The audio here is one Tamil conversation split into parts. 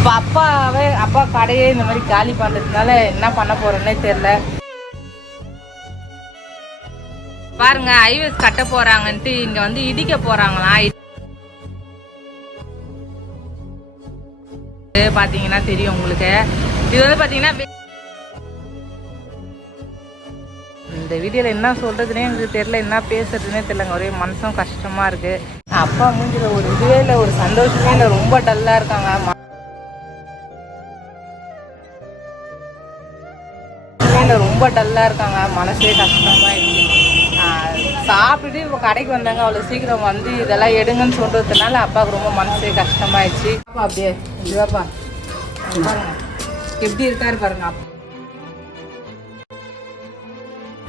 இப்போ அப்பாவே அப்பா கடையே இந்த மாதிரி காலி பண்ணுறதுனால என்ன பண்ண போறேன்னே தெரியல. பாருங்க ஐவேஸ் கட்ட போறாங்கன்ட்டு இங்க வந்து இடிக்க போறாங்களாம் பாத்தீங்கன்னா தெரியும் உங்களுக்கு. இது வந்து பாத்தீங்கன்னா இந்த வீடியோல என்ன சொல்றதுனே எனக்கு தெரியல என்ன பேசுறதுனே தெரியலங்க. ஒரே மனசும் கஷ்டமா இருக்கு. அப்பா மூஞ்சில ஒரு இதுவே இல்லை ஒரு சந்தோஷமே இல்லை. ரொம்ப டல்லா இருக்காங்க. ரொம்ப டல்லா இருக்காங்க. மனசே கஷ்டமா இருக்கு. ஆஹ் சாப்பிட்டுட்டு இப்போ கடைக்கு வந்தாங்க. அவ்வளோ சீக்கிரம் வந்து இதெல்லாம் எடுங்கன்னு சொல்றதுனால அப்பாவுக்கு ரொம்ப மனசே கஷ்டமாயிடுச்சு. அப்பா அப்படியே இதுவாப்பா எப்படி இருக்காரு பாருங்க.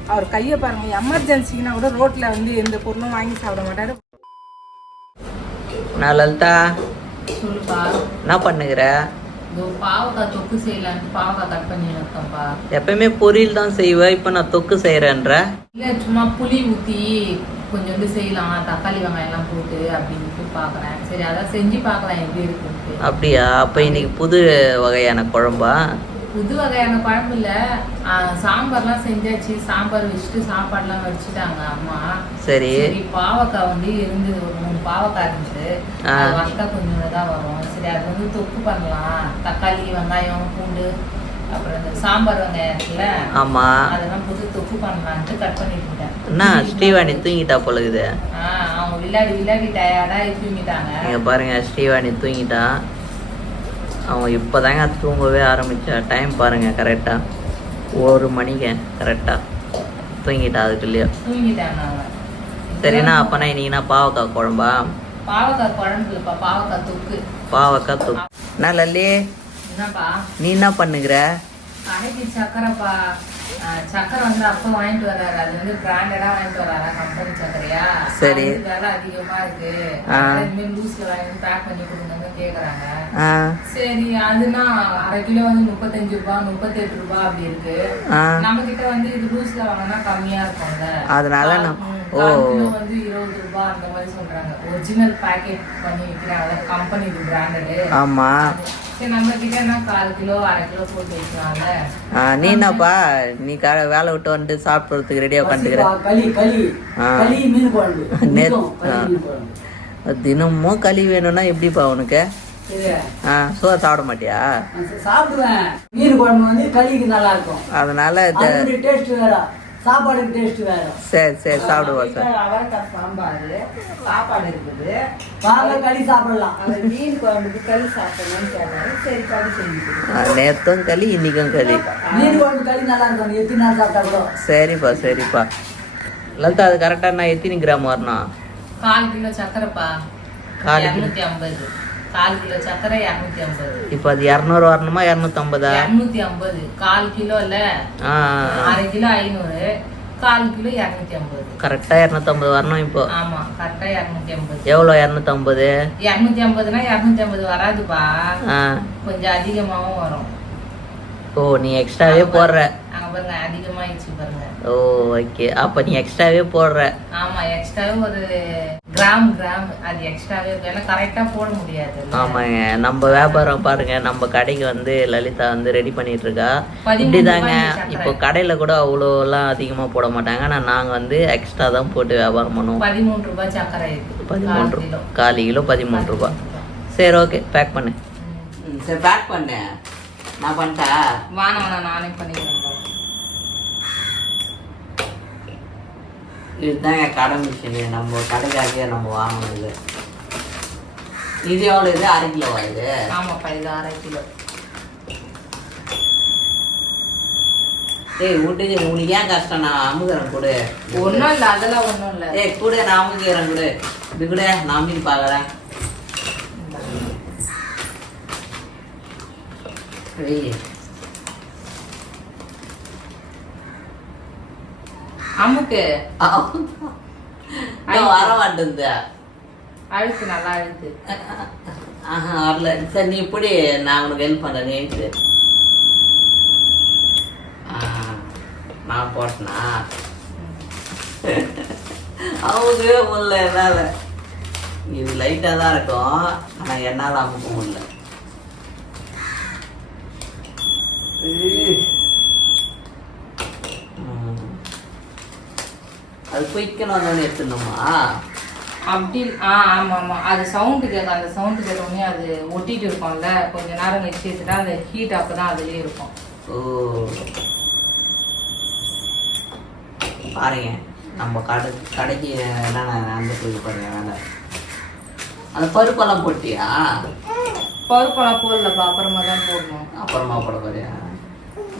அவர் கையை பாருங்க. எமர்ஜென்சிக்குனா கூட ரோட்ல வந்து எந்த பொருளும் வாங்கி சாப்பிட மாட்டாரு. நான் லலிதா. என்ன பண்ணுகிற? பாவக்காய் தொக்கு செய்யலான்ட்டு பாவக்காய் கட் பண்ணி இருக்கேன்ப்பா எப்பயுமே பொரியல் தான் செய்வேன் இப்போ நான் தொக்கு செய்கிறேன்ற இல்லை சும்மா புளி ஊற்றி கொஞ்சோண்டு செய்யலாம் தக்காளி வெங்காயம்லாம் போட்டு அப்படின்ட்டு பார்க்குறேன் சரி அதான் செஞ்சு பார்க்கலாம் எப்படி இருக்குன்ட்டு. அப்படியா? அப்போ இன்னைக்கு புது வகையான குழம்பா? புது வகையான குழம்பு இல்லை சாம்பார்லாம் செஞ்சாச்சு. சாம்பார் வச்சுட்டு சாப்பாடுலாம் வச்சுட்டாங்க அம்மா. சரி. பாவக்காய் வந்து இருந்தது. ஒரு மூணு பாவக்காய் இருந்துச்சு. வந்தா கொஞ்சம் தான் வரும். சரி அது வந்து தொக்கு பண்ணலாம். தக்காளி வெங்காயம் பூண்டு அப்புறம் இந்த சாம்பார் வெங்காயம் இருக்குல்ல? ஆமாம் அதெல்லாம் போட்டு தொக்கு பண்ணலான்ட்டு கட் பண்ணிட்டு என்ன ஸ்ரீவாணி தூங்கிட்டா பொழுகுது ஆ அவங்க விளையாடி விளையாடி டயர்டா தூங்கிட்டாங்க. நீங்கள் பாருங்க ஸ்ரீவாணி தூங்கிட்டான் அவன் இப்போ தாங்க தூங்கவே ஆரம்பிச்சா. டைம் பாருங்க கரெக்டாக ஒரு மணிக்கு கரெக்டாக தூங்கிட்டா அதுக்குள்ளேயே சரிண்ணா அப்போனா இன்னைக்குண்ணா பாவக்காய் குழம்பா? பாவக்காய் குழம்பு இல்லப்பா பாவக்காய் தொக்கு. பாவக்காய் தொக்கு. என்ன லல்லி? என்னப்பா? நீ என்ன பண்ணுகிற? கடைக்கு சக்கரைப்பா. சக்கரை வந்து அப்பா வாங்கிட்டு வர்றாரு. அது வந்து பிராண்டடா வாங்கிட்டு வர்றாரா? கம்பெனி சக்கரையா? சரி. விலை அதிகமா இருக்கு. லூஸ்ல வாங்கி பேக் பண்ணி ஆ சரி அதுனா அரை கிலோ வந்து முப்பத்தஞ்சு ரூபாய் முப்பத்தெட்டு ரூபாய் அப்படி இருக்கு. ஆ. நம்ம கிட்ட வந்து இது லூஸ்ல வாங்கினா கம்மியா இருக்கும்ல. அதனால ஓ. வந்து இருபது ரூபாய் அந்த மாதிரி சொல்றாங்க. ஒரிஜினல் பேக்கெட் பண்ணி விற்கிறாங்க கம்பெனி இது பிராண்டடு நீ என்னப்பா? நீ வேலை விட்டு வந்துட்டு சாப்பிட்றதுக்கு ரெடியாக உட்காந்துக்கிற. தினமும் களி வேணும்னா எப்படிப்பா உனக்கு? ஆ சோறு சாப்பிட மாட்டியா? நான் சாப்பிடுவேன். மீன் குழம்பு வந்து களிக்கு நல்லா இருக்கும் அதனால டேஸ்ட் வேற. சாப்பாடுக்கு டேஸ்ட் வேற. சரி சரி சாப்பிடுவோம் சார். அவரைக்காய் சாம்பார் சாப்பாடு இருக்குது. வாங்க களி சாப்பிடலாம். அவர் மீன் குழம்புக்கு களி சாப்பிடணும்னு கேட்டாரு. சரி களி செஞ்சு கொடுத்தேன். ஆ, நேத்தும் களி இன்னைக்கும் களி. மீன் குழம்பு களி நல்லா இருக்கும் எத்தனை நாள் சாப்பிட்டா கூட? சரிப்பா சரிப்பா. லலிதா அது கரெக்டாக நான் எத்தனை கிராம் வரணும்? கால் கிலோ சக்கரைப்பா. கால் கிலோ. இரநூத்தி ஐம்பது. கால் கிலோ சக்கரை இரநூத்தி ஐம்பது. இப்போ அது இரநூறு வரணுமா இரநூத்தம்பதா? இரநூத்தி ஐம்பது. கால் கிலோல ஆ அரை கிலோ ஐநூறு. கால் கிலோ இரநூத்தி ஐம்பது. கரெக்டாக இரநூத்தம்பது வரணும் இப்போ. ஆமா கரெக்டா இரநூத்தி ஐம்பது. எவ்வளோ இரநூத்தம்பது? இரநூத்தி ஐம்பதுனா இரநூத்தி ஐம்பது வராதுப்பா. கொஞ்சம் அதிகமாகவும் வரும். ஓ நீ எக்ஸ்ட்ராவே போடுற. பாருங்க அதிகமாயிடுச்சு பாருங்க. ஓ ஓகே அப்போ நீ எக்ஸ்ட்ராவே போடுற. ஆமா எக்ஸ்ட்ராவே ஒரு கிராம் கிராம் அது எக்ஸ்ட்ராவே இருக்கு ஏன்னா கரெக்டா போட முடியாது. ஆமாங்க. நம்ம வியாபாரம் பாருங்க. நம்ம கடைக்கு வந்து லலிதா வந்து ரெடி பண்ணிட்டு இருக்கா இப்படிதாங்க. ரூபாய். இப்போ கடையில கூட அவ்வளோலாம் அதிகமா போட மாட்டாங்க. ஆனால் நாங்கள் வந்து எக்ஸ்ட்ரா தான் போட்டு வியாபாரம் பண்ணுவோம். பதிமூணு ரூபாய் சக்கரை பதிமூணு கால் ரூபா. கிலோ கால் பதிமூணு ரூபா. சரி ஓகே பேக் பண்ணு. சரி பேக் பண்ணு நான் பண்ணிட்டா? வேணா நானே பண்ணிக்கிறேன். பாரு. இதுதாங்க கடை மிஷினு. நம்ம கடைக்காகவே நம்ம வாங்கினது இது எவ்வளோ இது அரை கிலோவா இது ஆமாப்பா இது அரை கிலோ. ஏய் விட்டு உனக்கு ஏன் கஷ்டம்? நான் அமுகிறேன் கொடு. ஒண்ணும் இல்ல அதெல்லாம் ஒண்ணும் இல்ல. ஏய் கூட நான் அமுகிறேன் கொடு. இது கூட நான் அமுக்கி பார்க்குறேன் ஏய். அமுக்கு. நான் வர மாட்டேங்குது அழுத்து நல்லா அழுத்து ஆஹா வரல. சரி நீ இப்படி நான் உனக்கு ஹெல்ப் பண்ணுறேன் நான் போட்டனா? அமுக்கவே முடியல என்னால். இது லைட்டாக தான் இருக்கும் ஆனால் என்னால் அமுக்க முடியல அது குயிக்கணும் வந்தோடனே எடுத்துடணுமா? அப்படி ஆ ஆமாம் ஆமாம் அது சவுண்டு கேட்கும் அந்த சவுண்டு கேட்டோடனே அது ஒட்டிட்டு இருக்கும்ல. கொஞ்ச நேரம் கழிச்சு எடுத்துட்டா அந்த ஹீட் அப்போ தான் அதுலேயே இருக்கும். ஓ. பாருங்க நம்ம கடை கடைக்கு என்னென்ன அந்த போய் பாருங்க வேலை. அந்த பருப்பெல்லாம் போட்டியா? பருப்பெல்லாம் போடலப்பா அப்புறமா தான் போடணும். அப்புறமா போட போறியா?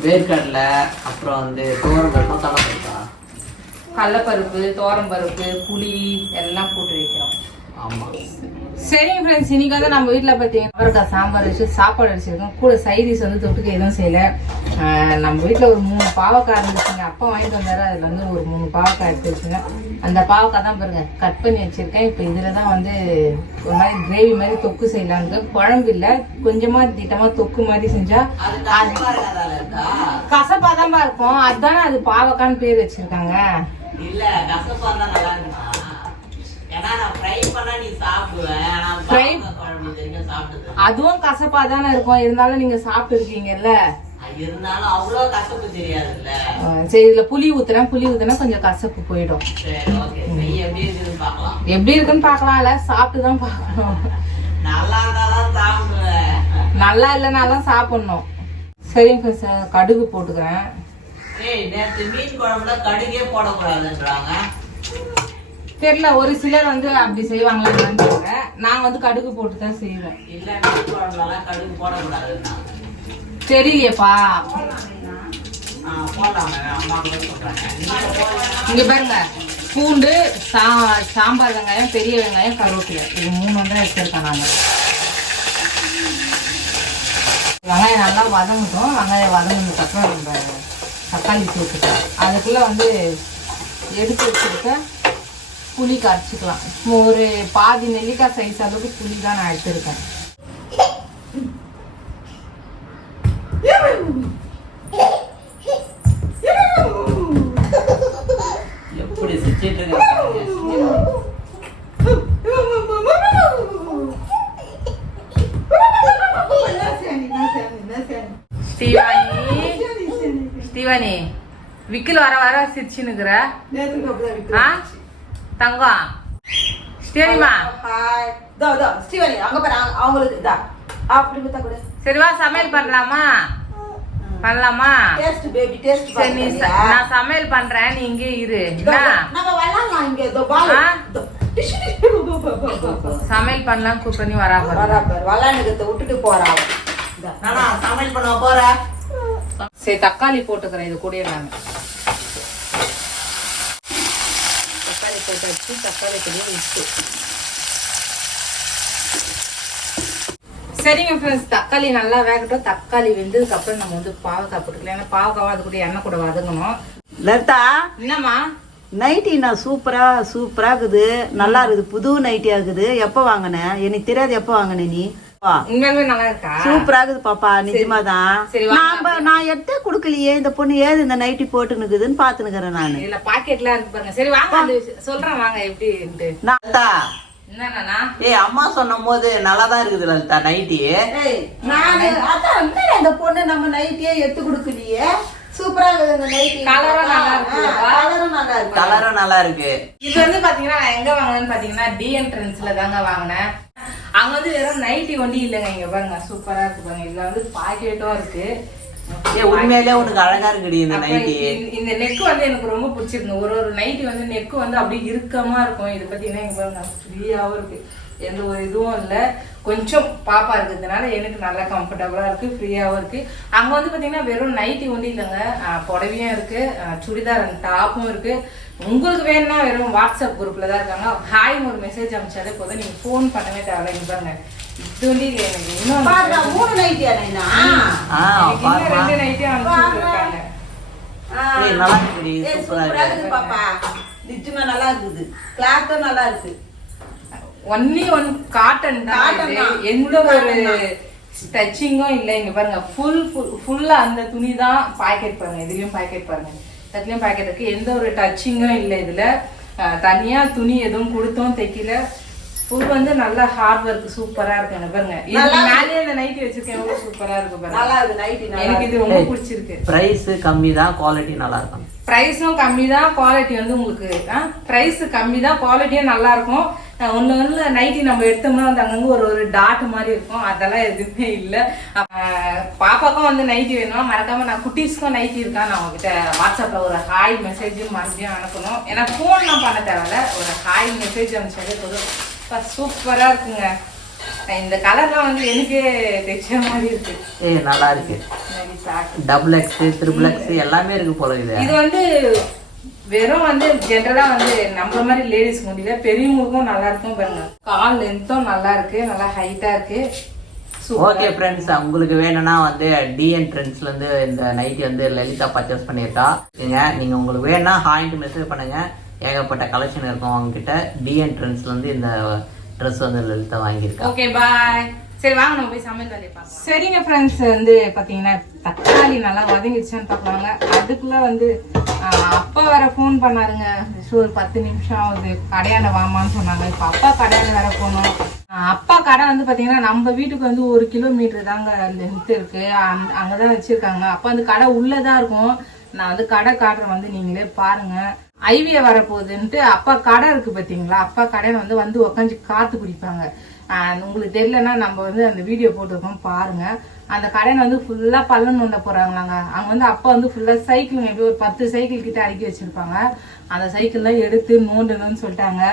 வேர்க்கடலை அப்புறம் வந்து தோரம்பருப்பும் கடலைப்பருப்பா கடலப்பருப்பு பருப்பு புளி எல்லாம் போட்டு வைக்கிறோம். ஆமாம் சரிங்க ஃப்ரெண்ட்ஸ் இன்னைக்கு வந்து நம்ம வீட்டில் பார்த்தீங்கன்னா அவரைக்காய் சாம்பார் வச்சு சாப்பாடு அடிச்சிருக்கோம் கூட சைடிஸ் வந்து தொட்டுக்க எதுவும் செய்யல. நம்ம வீட்டில் ஒரு மூணு பாவக்காய் இருந்துச்சுங்க. அப்பா வாங்கிட்டு வந்தாரு. அதில் வந்து ஒரு மூணு பாவக்காய் எடுத்து வச்சுங்க. அந்த பாவக்காய் தான் பாருங்க கட் பண்ணி வச்சிருக்கேன். இப்போ இதில் தான் வந்து ஒரு மாதிரி கிரேவி மாதிரி தொக்கு செய்யலான்னு குழம்பு இல்லை. கொஞ்சமாக திட்டமாக தொக்கு மாதிரி செஞ்சா கசப்பாக தான் இருக்கும். அதுதானே அது பாவக்கான்னு பேர் வச்சிருக்காங்க. இல்ல கசப்பா இருந்தா நல்லா இருக்குமா? அதுவும் கசப்பாக தானே இருக்கும். இருந்தாலும் நீங்கள் சாப்பிட்டு இருக்கீங்கல்ல அது இருந்தாலும் அவ்வளோ கசப்பு தெரியாதுல்ல. ஆஹ் சரி இதுல புளி ஊத்துறேன். புளி ஊத்துனா கொஞ்சம் கசப்பு போயிடும். எப்படி இருக்குன்னு பார்க்கலாம்ல சாப்பிட்டு தான் பார்க்கணும். நல்லா இருந்தாலும் சாப்பிடுவேன் நல்லா இல்லைனாலும் சாப்பிடணும். சரிங்க சார் கடுகு போட்டுக்கிறேன். ஏய் நேற்று மீன் குழம்புல கடுகே போடக்கூடாதுன்றாங்க. தெரியல ஒரு சிலர் வந்து அப்படி செய்வாங்களா என்னன்னு தெரியல. நான் வந்து கடுகு போட்டு தான் செய்வேன் கடுகு போடக்கூடாதுன்னாங்க தெரியலையேப்பா. இங்க பாருங்க பூண்டு சா சாம்பார் வெங்காயம் பெரிய வெங்காயம் கருவேப்பிலை. இது மூணு தான் எடுத்திருக்கேன் நான். வெங்காயம் நல்லா வதங்கட்டும். வெங்காயம் வதங்கினதுக்கு அப்புறம் நம்ம தக்காளி சேர்த்துக்கலாம் அதுக்குள்ள வந்து எடுத்து வச்சிருக்க புளி கரைச்சிக்கலாம். ஒரு பாதி நெல்லிக்காய் சைஸ் அளவுக்கு புளி தான் நான் எடுத்திருக்கேன். ஸ்ரீவாணி. விக்கில் வர வர சிரிச்சுன்னுக்குற ஆ? தங்கம். ஹாய் இதோ இதோ ஸ்ரீவனி அங்க பாரு அவங்களுக்கு இதா. அப்படி பார்த்தா கூட. சரி வா சமையல் பண்ணலாமா? பண்ணலாமா? டேஸ்ட் பேபி டேஸ்ட் சரி நீ நான் சமையல் பண்றேன் நீ இங்கே இரு. நம்ம விளையாடலாம் இங்க இதோ பால். சமையல் பண்ணலாம் கூப்பிட்டு வரா பாரு. வரா பாரு விட்டுட்டு போறா. நானா சமையல் பண்ண போற? சரி தக்காளி போட்டுக்கிறேன் இது கூட நான். தக்காளி போட்டு வச்சு தக்காளி கூட உப்பு சரிங்க ஃப்ரெண்ட்ஸ் தக்காளி நல்லா வேகட்டும். தக்காளி வெந்ததுக்கு அப்புறம் நம்ம வந்து பாவக்காய் போட்டுக்கலாம். ஏன்னா பாவக்காய் அது கூட எண்ணெய் கூட வதங்கணும். லதா என்னம்மா? நைட்டி நான் சூப்பரா சூப்பரா இருக்குது. நல்லா இருக்குது. புது நைட்டி ஆகுது எப்போ வாங்கினேன் எனக்கு தெரியாது எப்போ வாங்கின நீ? சூப்பரா இருக்குது பாப்பா. நாம நான் எடுத்தே கொடுக்கலையே இந்த பொண்ணு ஏது இந்த நைட்டி போட்டுனுக்குதுன்னு பாத்துனுக்குறேன் நானு. இதுல பாக்கெட்லாம் இருக்கு பாருங்க. சரி வாங்க சொல்றேன் வாங்க லலிதா என்னன்னா ஏய் அம்மா சொன்னும் போது நல்லா தான் இருக்குது லலிதா நைட்டி நானு அதான் இந்த பொண்ணு நம்ம நைட்டியே எடுத்து கொடுக்கலையே? சூப்பரா இருக்குது இந்த நைட்டி கலரும் நல்லா இருக்குப்பா. கலரும் நல்லா இருக்கு. கலரும் நல்லா இருக்கு. இது வந்து பாத்தீங்கன்னா நான் எங்க வாங்கினேன்னு பாத்தீங்கன்னா டி என்ட்ரன்ஸ்ல தாங்க வாங்கினேன். அங்க வந்து வெறும் நைட்டி ஒண்டி இல்லைங்க இங்க பாருங்க. சூப்பரா இருக்கு பாருங்க. இதுல வந்து பாக்கெட்டும் இருக்கு. ஏ உண்மையிலே உனக்கு அழகா இருக்குடி இந்த நைட்டி இந்த- இந்த நெக் வந்து எனக்கு ரொம்ப பிடிச்சிருக்கு. ஒரு ஒரு நைட்டி வந்து நெக் வந்து அப்படியே இறுக்கமா இருக்கும். இது பாத்தீங்கன்னா இங்க பாருங்க. ஃப்ரீயாவும் இருக்கு. எந்த ஒரு இதுவும் இல்லை. கொஞ்சம் பாப்பா இருக்கிறதுனால எனக்கு நல்லா கம்ஃபர்டபுளா இருக்கு ஃப்ரீயாவும் இருக்கு. அங்க வந்து பாத்தீங்கன்னா வெறும் நைட்டி ஒன்றும் இல்லைங்க. புடவையும் இருக்கு அஹ் சுடிதார் டாப்பும் இருக்கு. உங்களுக்கு வேணும்னா வெறும் வாட்ஸ்அப் குரூப்ல தான் இருக்காங்க. ஹாய்னு ஒரு மெசேஜ் அனுப்பிச்சாலே போதும். நீங்க ஃபோன் பண்ணவே தேவையில்ல இங்க பாருங்க. இது வந்து இல்ல எனக்கு இன்னும் பாருடா, மூணு நைட்டியா நைனா? ஆ எனக்கு இன்னும் ரெண்டு நைட்டியும் அனுப்பிச்சு இருக்காங்க ஏய் நல்லா இருக்குது பாப்பா நிச்சயமா நல்லா இருக்குது. கிளாத்தும் நல்லா இருக்கு. ஒன்லி ஒன் காட்டன் தான். எந்த ஒரு ஸ்டச்சிங்கும் இல்லை. இங்க பாருங்க. ஃபுல் ஃபுல்லா அந்த துணி தான் பாக்கெட் பாருங்க. இதுலயும் பாக்கெட் பாருங்க. இதுலயும் பாக்கெட் இருக்கு. எந்த ஒரு டச்சிங்கும் இல்லை இதுல. தனியா துணி எதுவும் கொடுத்தோம் தைக்கல. புது வந்து நல்லா ஹார்ட் ஒர்க் சூப்பரா இருக்கு பாருங்க. இது மேலேயே இந்த நைட்டி வச்சிருக்கேன் எவ்வளவு சூப்பரா இருக்கு பாருங்க. நல்லா இருக்கு நைட்டி எனக்கு இது ரொம்ப பிடிச்சிருக்கு. ப்ரைஸ் கம்மி தான் குவாலிட்டி நல்லா இருக்கும். ப்ரைஸும் கம்மி தான் குவாலிட்டி வந்து உங்களுக்கு ப்ரைஸ் கம்மி தான் குவாலிட்டியும் நல்லா இருக்கும். ஒன்று ஒன்று நைட்டி நம்ம எடுத்தோம்னா வந்து அங்கங்கே ஒரு ஒரு டாட் மாதிரி இருக்கும். அதெல்லாம் எதுவுமே இல்லை. பாப்பாக்கும் வந்து நைட்டி வேணும். மறக்காம நான் குட்டீஸ்க்கும் நைட்டி இருக்கா நான் உங்ககிட்ட வாட்ஸ்அப்பில் ஒரு ஹாய் மெசேஜ் மறுபடியும் அனுப்பணும். ஏன்னா ஃபோன்லாம் பண்ண தேவையில்ல. ஒரு ஹாய் மெசேஜ் அனுப்பிச்சாலே போதும். சூப்பராக இருக்குங்க. இந்த கலர்லாம் வந்து எனக்கே தைச்ச மாதிரி இருக்கு. ஏய் நல்லா இருக்கு. டபுள் எக்ஸ் ட்ரிபிள் எக்ஸ் எல்லாமே இருக்கு போல இது. இது வந்து வெறும் வந்து ஜென்ரலா வந்து நம்மள மாதிரி லேடிஸ் முடியல பெரியவங்களுக்கும் நல்லா இருக்கும் பாருங்க. கால் லென்த்தும் நல்லா இருக்கு நல்லா ஹைட்டா இருக்கு. ஓகே ஃப்ரெண்ட்ஸ் உங்களுக்கு வேணும்னா வந்து டிஎன் ட்ரெண்ட்ஸ்ல இருந்து இந்த நைட்டி வந்து லலிதா பர்ச்சேஸ் பண்ணியிருக்கா. நீங்க நீங்க உங்களுக்கு வேணா ஹாயிண்ட் மெசேஜ் பண்ணுங்க. ஏகப்பட்ட கலெக்ஷன் இருக்கும். அவங்க கிட்ட டிஎன் ட்ரெண்ட்ஸ்ல இருந்து இந்த ட்ரெஸ் வந்து லலிதா வாங்கியிருக்கா. ஓகே பாய் சரி வாங்க நம்ம போய் சமையல் வேலையை பார்க்கலாம். சரிங்க ஃப்ரெண்ட்ஸ் வந்து பாத்தீங்கன்னா தக்காளி நல்லா வதங்கிடுச்சான்னு பார்க்கலாங்க அதுக்குள்ள வந்து அப்பா வேற ஃபோன் பண்ணாருங்க. ஸோ ஒரு பத்து நிமிஷம் ஆகுது. கடையாண்ட வாமான்னு சொன்னாங்க. இப்போ அப்பா கடையாண்ட வேற போகணும் அப்பா கடை வந்து பாத்தீங்கன்னா நம்ம வீட்டுக்கு வந்து ஒரு கிலோமீட்டர் தாங்க லென்த் இருக்கு. அங்க- அங்கதான் வச்சிருக்காங்க. அப்ப அந்த கடை உள்ளதான் இருக்கும். நான் வந்து கடை காட்டுறேன் வந்து நீங்களே பாருங்க. ஐவிய வரப்போகுதுன்ட்டு அப்பா கடை இருக்கு பார்த்தீங்களா அப்பா கடையில் வந்து வந்து உக்காந்து காத்து குடிப்பாங்க. உங்களுக்கு தெரியலன்னா நம்ம வந்து அந்த வீடியோ போட்டிருக்கோம் பாருங்க. அந்த கடையில வந்து ஃபுல்லா பள்ளம் நோண்ட போகிறாங்களாங்க அவங்க வந்து அப்பா வந்து ஃபுல்லா சைக்கிள் எப்படி ஒரு பத்து சைக்கிள் கிட்ட அடுக்கி வச்சிருப்பாங்க. அந்த சைக்கிள்லாம் எடுத்து நோண்டணும்னு சொல்லிட்டாங்க.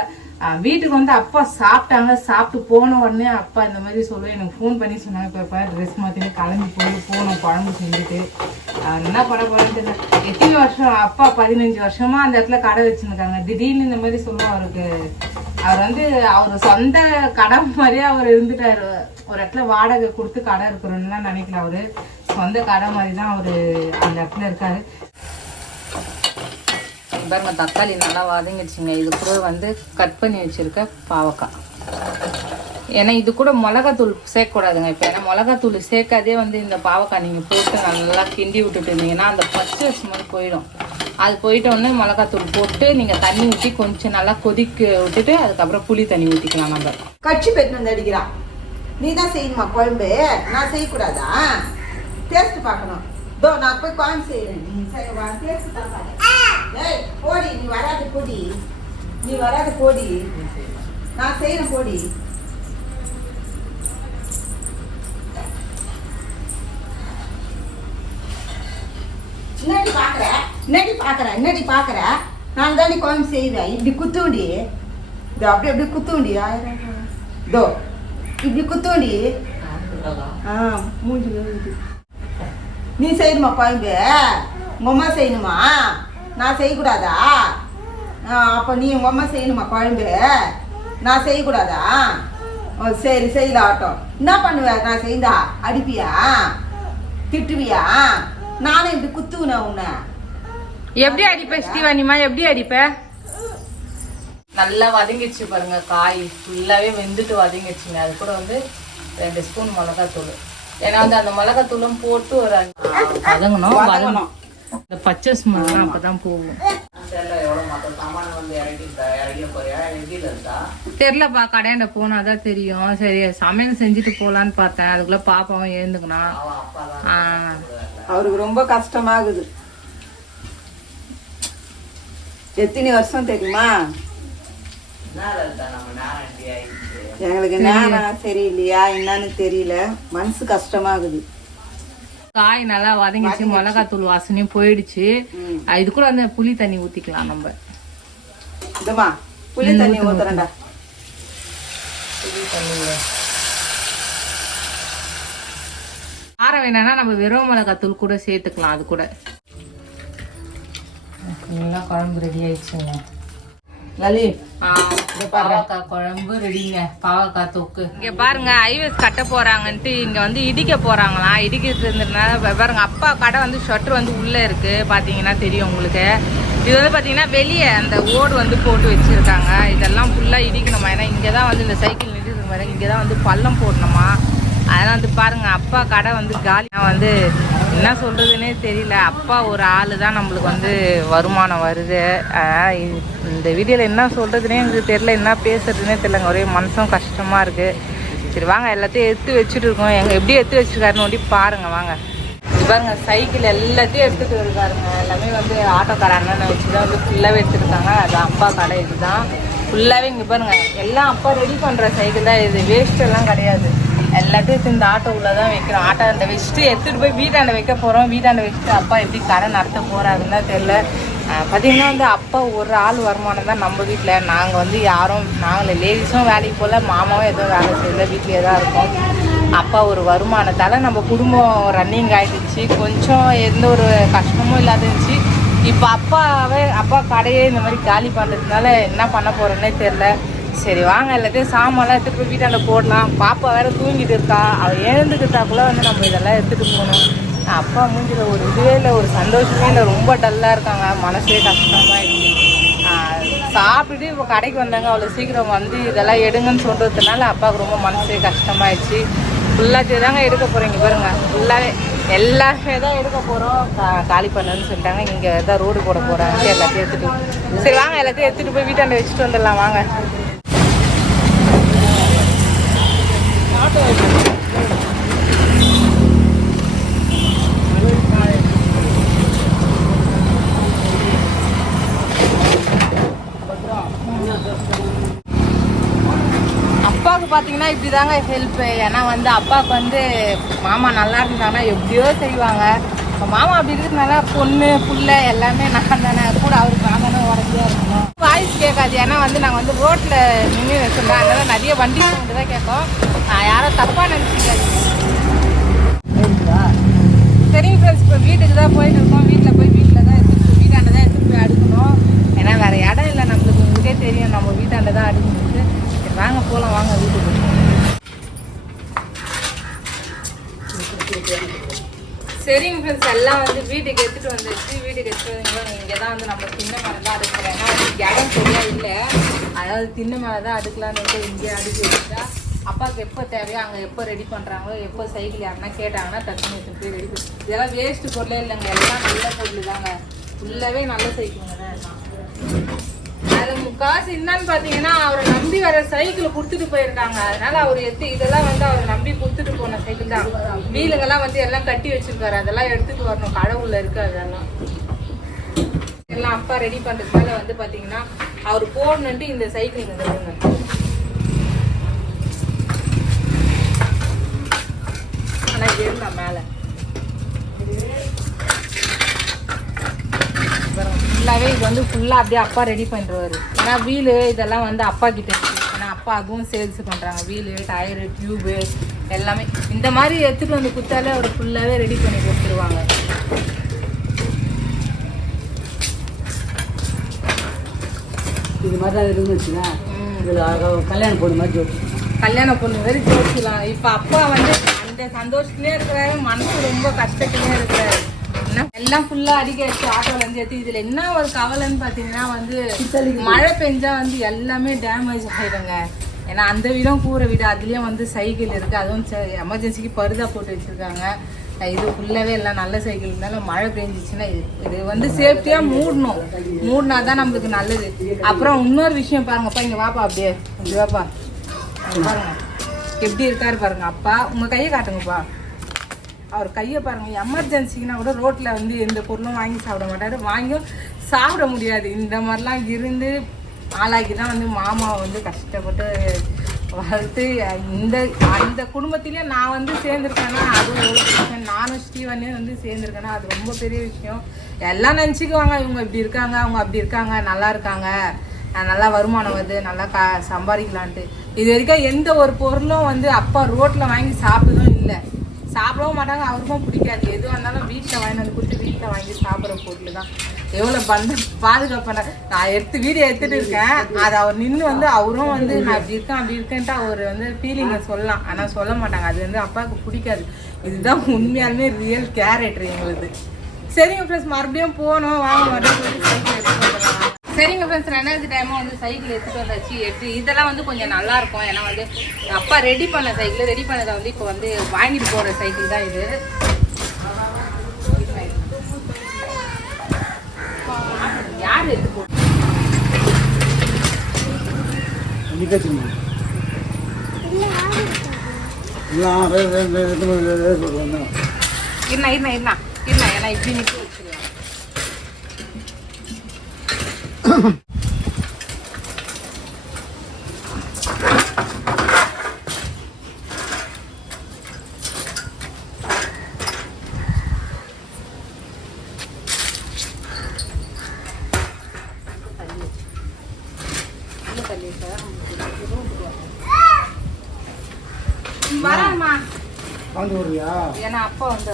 வீட்டுக்கு வந்து அப்பா சாப்பிட்டாங்க சாப்பிட்டு போன உடனே அப்பா இந்த மாதிரி சொல்லுவேன் எனக்கு ஃபோன் பண்ணி சொன்னாங்க இப்போ இப்போ ட்ரெஸ் மாற்றினு கிளம்பி போய் போனோம் குழம்பு செஞ்சுட்டு. என்ன பண்ண போறேன்னு தெரியல. எத்தனை வருஷம்? அப்பா பதினஞ்சு வருஷமா அந்த இடத்துல கடை வச்சுருக்காங்க. திடீர்னு இந்த மாதிரி சொல்லுவோம் அவருக்கு. அவர் வந்து அவர் சொந்த கடை மாதிரியே அவர் இருந்துட்டாரு. ஒரு இடத்துல வாடகை கொடுத்து கடை இருக்கிறோம்லாம் நினைக்கல அவரு. சொந்த கடை மாதிரி தான் அவரு அந்த இடத்துல இருக்காரு. பாருங்க தக்காளி நல்லா வதங்கிடுச்சுங்க. இது கூட வந்து கட் பண்ணி வச்சிருக்க பாவக்காய். ஏன்னா இது கூட மிளகாத்தூள் சேர்க்கக்கூடாதுங்க. இப்போ ஏன்னா மிளகாத்தூள் சேர்க்காதே வந்து இந்த பாவக்காய் நீங்கள் போட்டு நல்லா கிண்டி விட்டுட்டு இருந்தீங்கன்னா அந்த பச்சை ஸ்மெல் போயிடும். அது போயிட்டோடனே மிளகாத்தூள் போட்டு நீங்கள் தண்ணி ஊற்றி கொஞ்சம் நல்லா கொதிக்க விட்டுட்டு அதுக்கப்புறம் புளி தண்ணி ஊற்றிக்கலாம் நம்ம. கட்சி பெற்று வந்து அடிக்கிறான் நீ தான் செய்யணுமா குழம்பு? நான் செய்யக்கூடாதா? டேஸ்ட் பார்க்கணும். தோ நான் போய் குழம்பு செய்யறேன் நீ பார்க்காத ஏய் போடி நீ வராது போடி. நீ வராது போடி. நான் செய்யறேன் போடி. என்னடி பாக்குற? என்னடி பாக்குற? என்னடி பாக்குற? நான் தாண்டி குழம்பு செய்வேன் இப்படி குத்துண்டி இதோ அப்படி அப்படி குத்துண்டி ஆயிரம். இதோ இப்படி குத்துண்டி ஆ மூஞ்சி. நீ செய்யணுமா குழம்பு உங்க அம்மா செய்யணுமா? நான் செய்யக்கூடாதா? அப்போ நீ உங்க அம்மா செய்யணுமா குழம்பு? நான் செய்யக்கூடாதா? ஓ சரி செய்யல ஆட்டம் என்ன பண்ணுவ? நான் செய்தா? அடிப்பியா? திட்டுவியா? நானும் இப்படி குத்துவேன் உன்னை? எப்படி அடிப்ப ஸ்ரீவாணிமா? எப்படி அடிப்ப? நல்லா வதங்கிடுச்சு பாருங்க காய். ஃபுல்லாவே வெந்துட்டு வதங்கிடுச்சுங்க. அது கூட வந்து ரெண்டு ஸ்பூன் மிளகாத்தூள். ஏன்னா வந்து அந்த மிளகாத்தூளும் போட்டு ஒரு வதங்கணும். வதங்கணும். இந்த பச்சை ஸ்மெல்லாம் அப்பதான் போகும். தெரிலப்பா கடையாண்ட போனாதான் தெரியும். சரி சமையல் செஞ்சுட்டு போலான்னு பார்த்தேன். அதுக்குள்ள பாப்பாவும் எழுந்துக்கணும் தான் அவருக்கு ரொம்ப கஷ்டமாகுது. எத்தனை வருஷம் தெரியுமா? என்ன எங்களுக்கு நேரம் சரியில்லையா என்னன்னு தெரியல. மனசு கஷ்டமாகுது. காய் நல்லா வதங்கிச்சு மிளகாத்தூள் வாசனையும் போயிடுச்சு. இது கூட வந்து புளி தண்ணி ஊத்திக்கலாம் நம்ம. இதுமா புளி தண்ணி ஊத்துறேன்டா. காரம் வேணாம்னா நம்ம வெறும் மிளகாத்தூள் கூட சேர்த்துக்கலாம் அது கூட. நல்லா குழம்பு ரெடி ஆயிடுச்சுங்க. லலி பாவக்காய் குழம்பு ரெடிங்க. பாவக்காய் தொக்கு. இங்க பாருங்க ஐவேஸ் கட்ட போறாங்கன்ட்டு இங்க வந்து இடிக்க போறாங்களாம். இடிக்கிறது இருந்ததுனால பாருங்க அப்பா கடை வந்து ஷட்டர் வந்து உள்ள இருக்கு. பாத்தீங்கன்னா தெரியும் உங்களுக்கு. இது வந்து பாத்தீங்கன்னா வெளியே அந்த ஓடு வந்து போட்டு வச்சிருக்காங்க. இதெல்லாம் ஃபுல்லா இடிக்கணுமா? ஏன்னா இங்கதான் வந்து இந்த சைக்கிள் நின்றுட்டு பாருங்க. இங்கதான் வந்து பள்ளம் போடணுமா? அதெல்லாம் வந்து பாருங்க அப்பா கடை வந்து காலி. நான் வந்து என்ன சொல்கிறதுனே தெரியல. அப்பா ஒரு ஆள் தான் நம்மளுக்கு வந்து வருமானம் வருது. இந்த வீடியோவில் என்ன சொல்கிறதுனே எனக்கு தெரியல. என்ன பேசுறதுனே தெரியலங்க. ஒரே மனசும் கஷ்டமாக இருக்குது சரி வாங்க. எல்லாத்தையும் எடுத்து வச்சுட்டு இருக்கோம். எங்கள் எப்படி எடுத்து வச்சிருக்காருன்னு ஒண்டி பாருங்க வாங்க. பாருங்க சைக்கிள் எல்லாத்தையும் எடுத்துகிட்டு இருக்காருங்க. எல்லாமே வந்து ஆட்டோக்கார அண்ணனை வச்சு தான் வந்து ஃபுல்லாகவே எடுத்துருக்காங்க அது அப்பா கடை இதுதான். ஃபுல்லாகவே இங்கே பாருங்க. எல்லாம் அப்பா ரெடி பண்ணுற சைக்கிள் தான். இது வேஸ்ட் எல்லாம் கிடையாது. எல்லாத்தையும் எடுத்து இந்த ஆட்டோ உள்ள தான் வைக்கிறோம். ஆட்டோ அந்த வச்சுட்டு எடுத்துகிட்டு போய் வீட்டாண்ட வைக்க போகிறோம் வீட்டாண்ட வச்சுட்டு அப்பா எப்படி கடை நடத்த போகிறாருன்னு தெரில பார்த்தீங்கன்னா வந்து அப்பா ஒரு ஆள் வருமானம் தான் நம்ம வீட்டில் நாங்கள் வந்து யாரும் நாங்கள் லேடிஸும் வேலைக்கு போகல மாமாவும் எதுவும் வேலை செய்யல வீட்டிலே தான் இருக்கோம். அப்பா ஒரு வருமானத்தால் நம்ம குடும்பம் ரன்னிங் ஆகிடுச்சு கொஞ்சம் எந்த ஒரு கஷ்டமும் இல்லாத இருந்துச்சு. இப்போ அப்பாவே அப்பா கடையே இந்த மாதிரி காலி பண்ணுறதுனால என்ன பண்ண போகிறேன்னே தெரில சரி வாங்க எல்லாத்தையும் சாமான்லாம் எடுத்துகிட்டு போய் வீட்டாண்ட போடலாம். பாப்பா வேற தூங்கிட்டு இருக்கா. அவள் எழுந்துக்கிட்டாக்குள்ள வந்து நம்ம இதெல்லாம் எடுத்துகிட்டு போகணும். அப்பா மூஞ்சில் ஒரு இதுவே இல்லை ஒரு சந்தோஷமே இல்லை. ரொம்ப டல்லாக இருக்காங்க. மனசே கஷ்டமாயிடுச்சு ஆஹ் சாப்பிட்டுட்டு இப்போ கடைக்கு வந்தாங்க. அவ்வளோ சீக்கிரம் வந்து இதெல்லாம் எடுங்கன்னு சொல்கிறதுனால அப்பாவுக்கு ரொம்ப மனசே கஷ்டமாயிடுச்சு. ஃபுல்லாக தாங்க எடுக்க போகிறீங்க பாருங்க. ஃபுல்லாகவே எல்லாமே தான் எடுக்க போகிறோம் காலி பண்ணுன்னு சொல்லிட்டாங்க. இங்கே தான் ரோடு போட போகிறாங்க எல்லாத்தையும் எடுத்துகிட்டு சரி வாங்க எல்லாத்தையும் எடுத்துகிட்டு போய் வீட்டாண்ட வச்சுட்டு வந்துடலாம். வாங்க. அப்பாவுக்கு பார்த்தீங்கன்னா இப்படி தாங்க ஹெல்ப்பு ஏன்னா வந்து அப்பாவுக்கு வந்து மாமா நல்லா இருந்தாங்கன்னா எப்படியோ செய்வாங்க. இப்போ மாமா அப்படி இருக்கிறதுனால பொண்ணு புள்ள எல்லாமே நான் தானே. கூட அவருக்கு நான் தானே உடஞ்சே இருக்கணும். வாய்ஸ் கேட்காது. ஏன்னா வந்து நாங்கள் வந்து ரோட்டில் நின்று வச்சுருந்தோம் அதனால நிறைய வண்டி சவுண்டு தான் கேட்கும். யாரும் தப்பாக நினச்சிக்காதீங்க. சரிங்க ஃப்ரெண்ட்ஸ் இப்போ வீட்டுக்கு தான் போயிட்டு இருக்கோம். வீட்டில் போய் வீட்டில் தான் எடுத்துட்டு வீட்டாண்ட தான் எடுத்துகிட்டு போய் அடுக்கணும். ஏன்னா வேற இடம் இல்லை நம்மளுக்கு உங்களுக்கே தெரியும். நம்ம வீட்டாண்ட தான் அடுக்கணுட்டு சரி வாங்க போகலாம் வாங்க வீட்டுக்கு. சரிங்க ஃப்ரெண்ட்ஸ் எல்லாம் வந்து வீட்டுக்கு எடுத்துகிட்டு வந்துடுச்சு வீட்டுக்கு எடுத்துகிட்டு வந்து இங்கே தான் வந்து நம்ம தின்ன மேலே தான் அடுக்கிறோம் ஏன்னா இடம் சரியாக இல்லை. அதாவது தின்ன மேலே தான் அடுக்கலான்னு இங்கே அடுக்கி வச்சுட்டா அப்பாவுக்கு எப்போ தேவையோ அங்கே எப்போ ரெடி பண்ணுறாங்களோ எப்போ சைக்கிள் யாருன்னா கேட்டாங்கன்னா டக்குனு எடுத்துட்டு போய் ரெடி பண்ணி இதெல்லாம் வேஸ்ட் பொருளே இல்லைங்க. எல்லாம் நல்ல பொருள் தாங்க. ஃபுல்லாகவே நல்ல சைக்கிளுங்க தான் எல்லாம் அதில் முக்காசு என்னன்னு பார்த்தீங்கன்னா அவரை நம்பி வர சைக்கிள் கொடுத்துட்டு போயிருக்காங்க அதனால அவர் எடுத்து இதெல்லாம் வந்து அவர் நம்பி கொடுத்துட்டு போன சைக்கிள் தான். வீலுங்கெல்லாம் வந்து எல்லாம் கட்டி வச்சிருக்காரு. அதெல்லாம் எடுத்துட்டு வரணும். கடவுளில் இருக்கு அதெல்லாம். எல்லாம் அப்பா ரெடி பண்ணுறதுனால வந்து பார்த்தீங்கன்னா அவர் போடணுன்ட்டு இந்த சைக்கிள் வந்துருங்க இருந்தா மேல. ஃபுல்லாகவே இது வந்து ஃபுல்லாக அப்படியே அப்பா ரெடி பண்ணுறாரு ஏன்னா வீலு இதெல்லாம் வந்து அப்பா கிட்ட ஏன்னா அப்பா அதுவும் சேல்ஸ் பண்ணுறாங்க வீலு டயரு டியூபு எல்லாமே. இந்த மாதிரி எடுத்துகிட்டு வந்து கொடுத்தாலே அவர் ஃபுல்லாகவே ரெடி பண்ணி கொடுத்துருவாங்க. இது மாதிரி தான் வச்சுக்கேன் இதில் கல்யாணம் பொண்ணு மாதிரி ஜோடி. கல்யாண பொண்ணு மாதிரி ஜோதிக்கலாம் இப்போ அப்பா வந்து அந்த சந்தோஷத்துலேயே இருக்கிறாரு மனசு ரொம்ப கஷ்டத்துலேயே இருக்கிறாரு. என்ன? எல்லாம் ஃபுல்லா அடிக்க வச்சு ஆட்டோல இருந்து எடுத்து இதுல என்ன ஒரு கவலைன்னு பாத்தீங்கன்னா வந்து மழை பெஞ்சா வந்து எல்லாமே டேமேஜ் ஆயிடுங்க. ஏன்னா அந்த வீடும் கூரை வீடு அதுலயும் வந்து சைக்கிள் இருக்கு. அதுவும் எமர்ஜென்சிக்கு பருதா போட்டு வச்சிருக்காங்க. இது ஃபுல்லாவே எல்லாம் நல்ல சைக்கிள் இருந்தாலும் மழை பெஞ்சிச்சுன்னா இது இது வந்து சேஃப்டியா மூடணும். மூடினா தான் நம்மளுக்கு நல்லது. அப்புறம் இன்னொரு விஷயம் பாருங்கப்பா இங்க வாப்பா அப்படியே இப்படி வாப்பா. பாருங்க. எப்படி இருக்காரு பாருங்க. அப்பா உங்கள் கையை காட்டுங்கப்பா. அவர் கையை பாருங்கள் எமர்ஜென்சிக்குனா கூட ரோட்டில் வந்து எந்த பொருளும் வாங்கி சாப்பிட மாட்டார். வாங்கியும் சாப்பிட முடியாது. இந்த மாதிரிலாம் இருந்து ஆளாக்கி தான் வந்து மாமாவை வந்து கஷ்டப்பட்டு வளர்த்து இந்த அந்த குடும்பத்திலே நான் வந்து சேர்ந்துருக்கேன்னா அது எவ்வளோ விஷயம். நானும் ஸ்டீவனே வந்து சேர்ந்துருக்கேன்னா அது ரொம்ப பெரிய விஷயம். எல்லாம் நினச்சிக்குவாங்க. இவங்க இப்படி இருக்காங்க அவங்க அப்படி இருக்காங்க நல்லா இருக்காங்க. நல்லா வருமானம் வருது நல்லா க சம்பாதிக்கலான்ட்டு. இது வரைக்கும் எந்த ஒரு பொருளும் வந்து அப்பா ரோட்டில் வாங்கி சாப்பிடவும் இல்லை. சாப்பிடவும் மாட்டாங்க அவருக்கும் பிடிக்காது. எதுவாக இருந்தாலும் வீட்டில் வாங்கி வந்து கொடுத்து வீட்டில் வாங்கி சாப்பிட்ற பொருள் தான். எவ்வளோ பந்த பாதுகாப்பான நான் எடுத்து வீடியோ எடுத்துட்டு இருக்கேன். அது அவர் நின்று வந்து அவரும் வந்து நான் இப்படி இருக்கேன் அப்படி இருக்கேன்ட்டு அவர் வந்து ஃபீலிங்கை சொல்லலாம். ஆனால் சொல்ல மாட்டாங்க. அது வந்து அப்பாவுக்கு பிடிக்காது. இதுதான் உண்மையாலுமே ரியல் கேரக்டர் எங்களுக்கு சரிங்க ஃப்ரெண்ட்ஸ் மறுபடியும் போகணும். வாங்க மறுபடியும் சைக்கிள் எடுத்து சரிங்க ஃப்ரெண்ட்ஸ் ரெண்டாயிரத்து டைமும் வந்து சைக்கிள் எடுத்துகிட்டு வந்தாச்சு எடுத்து இதெல்லாம் வந்து கொஞ்சம் நல்லாயிருக்கும் ஏன்னா வந்து அப்பா ரெடி பண்ண சைக்கிள் ரெடி பண்ணதை வந்து இப்போ வந்து வாங்கிட்டு போகிற சைக்கிள் தான் இது யார் எடுத்து போட்டு என்ன இருந்தா இருந்தா இருந்தா இப்படி நிற்கும் பாஞ்சு வருவியா ஏன்னா அப்பா வந்து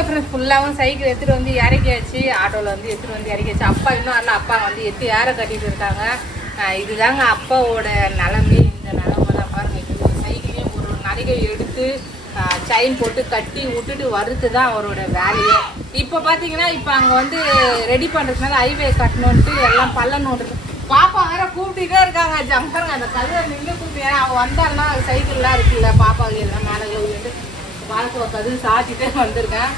அப்புறம் ஃபுல்லாகவும் சைக்கிள் எடுத்துகிட்டு வந்து இறக்கியாச்சு. ஆட்டோவில் வந்து எடுத்துகிட்டு வந்து இறக்கியாச்சு. அப்பா இன்னும் வரல. அப்பா வந்து எத்து ஏற கட்டிட்டு இருக்காங்க? இதுதாங்க அப்பாவோட நிலமே. இந்த நிலமை தான் சைக்கிளையும் ஒரு ஒரு நாளைக்கு எடுத்து செயின் போட்டு கட்டி விட்டுட்டு வறுத்து தான் அவரோட வேலையே. இப்போ பார்த்தீங்கன்னா இப்போ அங்கே வந்து ரெடி பண்ணுறதுனால ஹைவே கட்டணுன்ட்டு எல்லாம் பள்ளம் நோண்டுறது பாப்பா வேற கூப்பிட்டுட்டே இருக்காங்க. ஜம்பருங்க அந்த கல்லில் நின்று கூப்பிட்டு. அவன் வந்தாருன்னா சைக்கிள்லாம் இருக்குல்ல பாப்பாவுக்கு எல்லாம் மேலே விழுந்து வாழ்க்கை கதவு சாத்திட்டே வந்திருக்கேன்.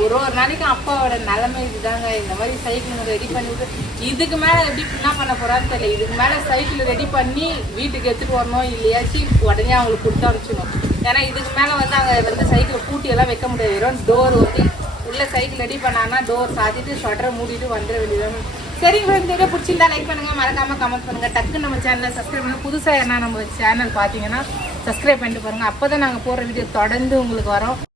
ஒரு ஒரு நாளைக்கும் அப்பாவோட நிலைமை இதுதாங்க. இந்த மாதிரி சைக்கிள் ரெடி பண்ணி விட்டு இதுக்கு மேலே எப்படி என்ன பண்ண போகிறான்னு தெரியல. இதுக்கு மேலே சைக்கிள் ரெடி பண்ணி வீட்டுக்கு எடுத்துகிட்டு வரணும் இல்லையாச்சு உடனே அவங்களுக்கு கொடுத்து அனுப்பிச்சிடணும். ஏன்னா இதுக்கு மேலே வந்து அங்கே வந்து சைக்கிள் பூட்டி எல்லாம் வைக்க முடியாது. வெறும் டோர் ஓட்டி உள்ளே சைக்கிள் ரெடி பண்ணாங்கன்னா டோர் சாத்திட்டு ஸ்வெட்டரை மூடிட்டு வந்துட வேண்டியதான் சரிங்க friends, இந்த வீடியோ பிடிச்சிருந்தா லைக் பண்ணுங்கள் மறக்காமல் கமெண்ட் பண்ணுங்கள் டக்குன்னு நம்ம சேனலை சப்ஸ்கிரைப் பண்ணுங்க புதுசாக என்ன நம்ம சேனல் பார்த்தீங்கன்னா சப்ஸ்கிரைப் பண்ணிட்டு பாருங்கள் அப்போ தான் நாங்கள் போடுற வீடியோ தொடர்ந்து உங்களுக்கு வரோம்.